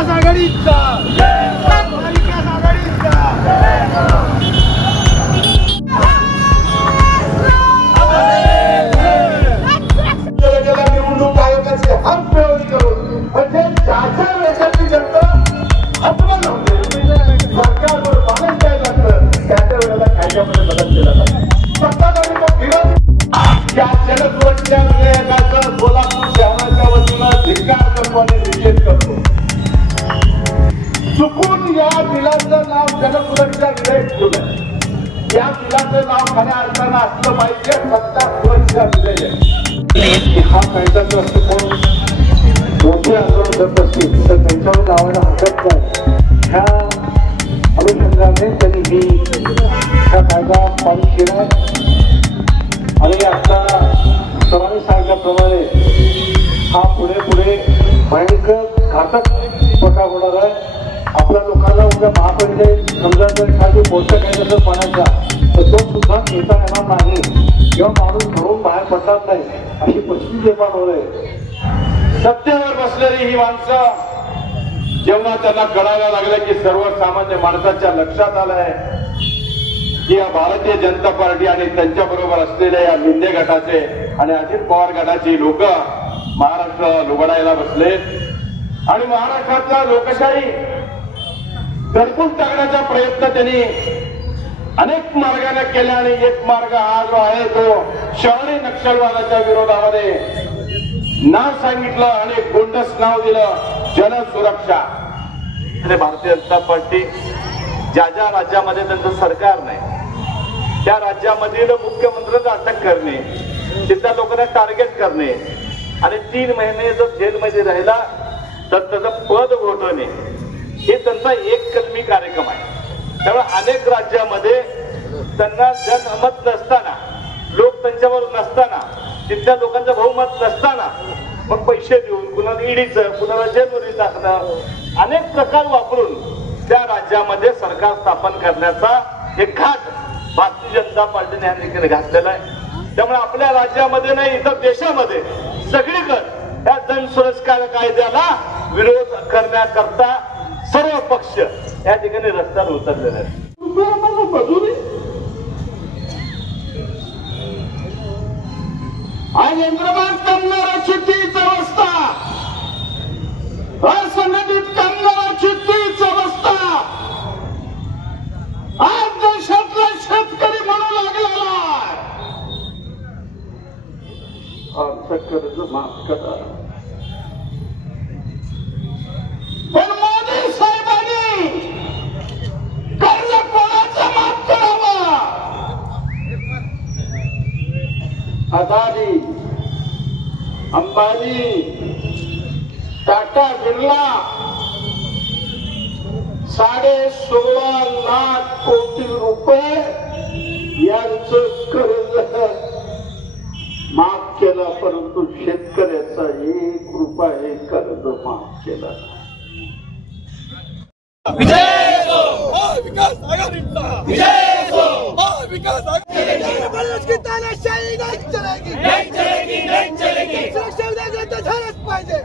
महाविकास आघाडीचा महाविकास आघाडीचा निवडणूक आयोगाचे हक मिळवून करून म्हणजे ज्याच्या वेळेची जनता अपमान होते सरकारवर मानस द्यायला लागतं त्याच्या वेळेला कायद्यामध्ये बदल केला जातो. सत्ताधारी विरोध या जनसुरक्षा विधेयकाचा सोलापूर शहराच्या वतीनं धिक्कार करतो आणि निषेध करतो. चुकून या बिलाचं नाव जनसुरक्षा विधेयक ठेवलं. या बिलाचं नाव खऱ्या अर्थानं असलं पाहिजे सत्ता सुरक्षा विधेयक. हा कायदा जास्त कोण मोठे आंदोलन करत असतील तर त्यांच्यावर लावायला हरकत नाही. ह्या अनुषंगाने त्यांनी मी हा कायदा पारित केला आणि आता सर्वांनी सांगितल्याप्रमाणे हा पुढे पुढे भयंकर घातक प्रकार होणार आहे. आपल्या लोकांना उद्या महापंचायत समजा जर एखादी पोस्ट आहे जसं पाण्याचा तर तो सुद्धा घेता येणार नाही किंवा माणूस घरून बाहेर पडणार नाही अशी परिस्थिती निर्माण होत आहे. सत्तेवर बसलेली ही माणसं जेव्हा त्यांना कळायला लागलं की सर्वसामान्य माणसाच्या लक्षात आलंय की या भारतीय जनता पार्टी आणि त्यांच्या बरोबर असलेल्या या मिंदे गटाचे आणि अजित पवार गटाची लोक महाराष्ट्राला लुबाडायला बसले आणि महाराष्ट्रातल्या लोकशाही घरकुल टाकण्याचा प्रयत्न त्यांनी अनेक मार्गाने केले आणि एक मार्ग हा जो आहे तो शहरी नक्षलवादाच्या विरोधामध्ये नाव सांगितलं आणि गोंडस नाव दिलं जनसुरक्षा. आणि भारतीय जनता पार्टी ज्या ज्या राज्यामध्ये त्यांचं सरकार नाही त्या राज्यामधील मुख्यमंत्र्यांना अटक करणे तिथल्या लोकांना टार्गेट करणे आणि 3 महिने जर जेलमध्ये राहिला तर त्याचं पद घोटवणे हे त्यांचा एक कलमी कार्यक्रम आहे. त्यामुळे अनेक राज्यामध्ये त्यांना जनमत नसताना लोक त्यांच्यावर नसताना तिथल्या लोकांचं बहुमत नसताना मग पैसे देऊन कुणाला ईडीचं कुणाला जेलमध्ये टाकणं अनेक प्रकार वापरून त्या राज्यामध्ये सरकार स्थापन करण्याचा एक घाट भारतीय जनता पार्टीने या ठिकाणी घातलेला आहे. त्यामुळे आपल्या राज्यामध्ये नाही इतर देशामध्ये सगळीकडे या जनसुरक्षा कायद्याला विरोध करण्याकरता सर्व पक्ष या ठिकाणी रस्त्यावर उतरलेले आहेत. आज यंत्रमाग कामगाराची तीच अवस्था असंघटित कामगाराची तीच अवस्था आज देशातला शेतकरी म्हणू लागलेला आमचं कर्ज माफ करा. पण मोदी साहेबांनी कर्ज कोणाचं माफ करावं. अदानी अंबानी टाटा बिर्ला 16.5 लाख कोटी रुपये यांचं कर्ज माफ केला परंतु शेतकऱ्याचा 1 रुपया कर्ज माफ केला. विजय हो महाविकास आघाडीचा. विजय हो महाविकास आघाडी की तानाशाही नहीं चलेगी, नहीं चलेगी, नहीं चलेगी. सुरक्षा विधेयक रद्द झालंच पाहिजे.